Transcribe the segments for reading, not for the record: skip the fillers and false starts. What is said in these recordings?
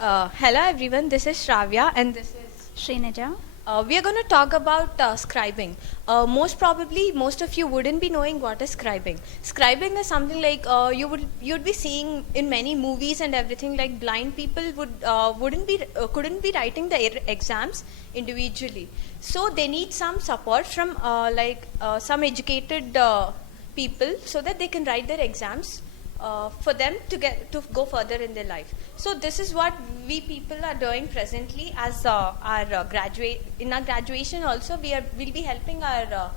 Hello everyone, this is Shravya and this is Srinaja. we are going to talk about scribing. Most probably, most of you wouldn't be knowing what is scribing. Scribing is something like you'd be seeing in many movies and everything. Like blind people couldn't be writing the exams individually, so they need some support from some educated people so that they can write their exams for them to go further in their life. So this is what we people are doing presently as our graduate in our graduation. Also, we'll be helping our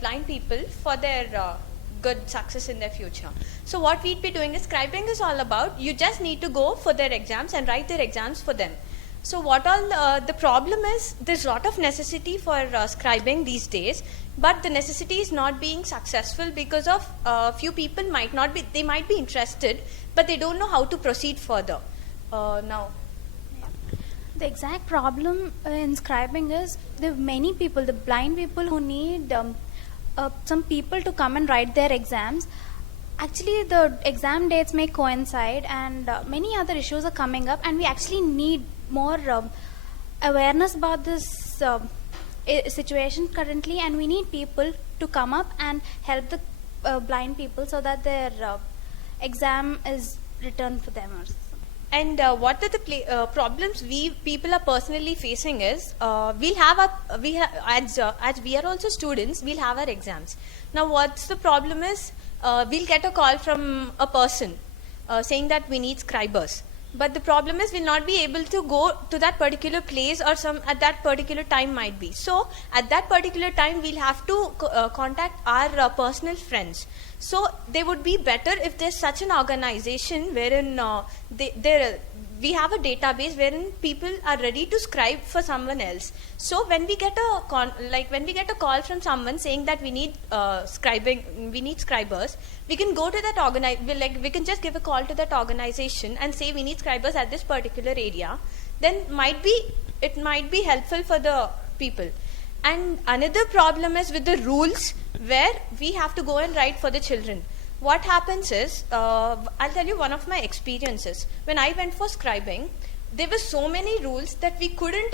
blind people for their good success in their future. So what we'd be doing is scribing is all about. You just need to go for their exams and write their exams for them. So what all the problem is, there's a lot of necessity for scribing these days, but the necessity is not being successful because of few people might be interested, but they don't know how to proceed further. Now, The exact problem in scribing is there are many people, the blind people who need some people to come and write their exams. Actually, the exam dates may coincide and many other issues are coming up, and we actually need more awareness about this situation currently, and we need people to come up and help the blind people so that their exam is returned for them. and what are the problems we people are personally facing is as we are also students, we'll have our exams. Now, what's the problem is we'll get a call from a person saying that we need scribers. But the problem is we'll not be able to go to that particular place or some at that particular time might be. So at that particular time we'll have to contact our personal friends. So they would be better if there's such an organization wherein we have a database wherein people are ready to scribe for someone else. So when we get a call from someone saying that we need scribers, we can go to that we can just give a call to that organization and say we need scribers at this particular area. Then it might be helpful for the people. And another problem is with the rules where we have to go and write for the children. What happens is, I'll tell you one of my experiences. When I went for scribing, there were so many rules that we couldn't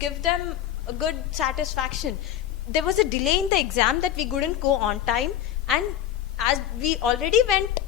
give them a good satisfaction. There was a delay in the exam that we couldn't go on time, and as we already went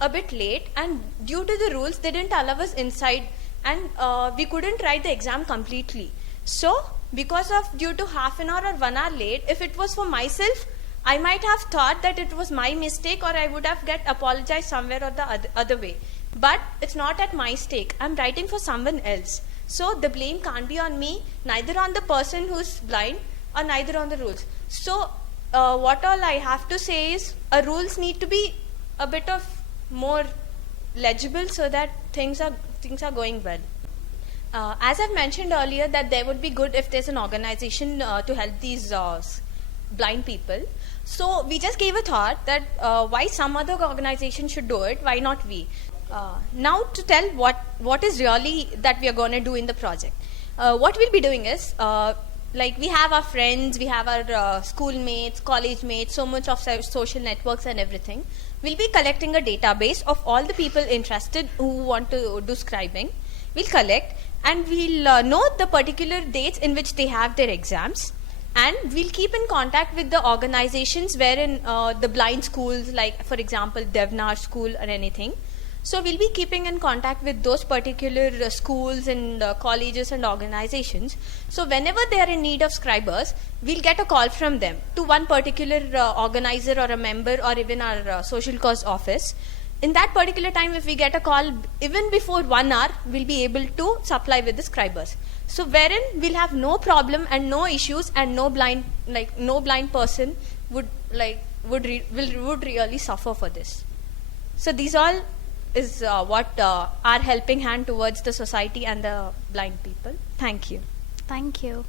a bit late, and due to the rules, they didn't allow us inside, and we couldn't write the exam completely. So, due to half an hour or 1 hour late, if it was for myself, I might have thought that it was my mistake, or I would have apologized somewhere or the other way. But it's not at my stake. I'm writing for someone else. So the blame can't be on me, neither on the person who's blind or neither on the rules. So what all I have to say is, rules need to be a bit of more legible so that things are going well. As I've mentioned earlier, that there would be good if there's an organization to help these blind people. So we just gave a thought that why some other organization should do it, why not we? Now to tell what is really that we are going to do in the project. What we'll be doing is, we have our friends, we have our schoolmates, college mates, so much of social networks and everything. We'll be collecting a database of all the people interested who want to do scribing. We'll collect and we'll know the particular dates in which they have their exams. And we'll keep in contact with the organizations wherein the blind schools, like for example Devnar school or anything. So we'll be keeping in contact with those particular schools and colleges and organizations. So whenever they are in need of scribers, we'll get a call from them to one particular organizer or a member or even our social cause office. In that particular time, if we get a call even before 1 hour, we'll be able to supply with the scribers. So wherein we'll have no problem and no issues, and no blind person would really suffer for this. So these all is what our helping hand towards the society and the blind people. Thank you. Thank you.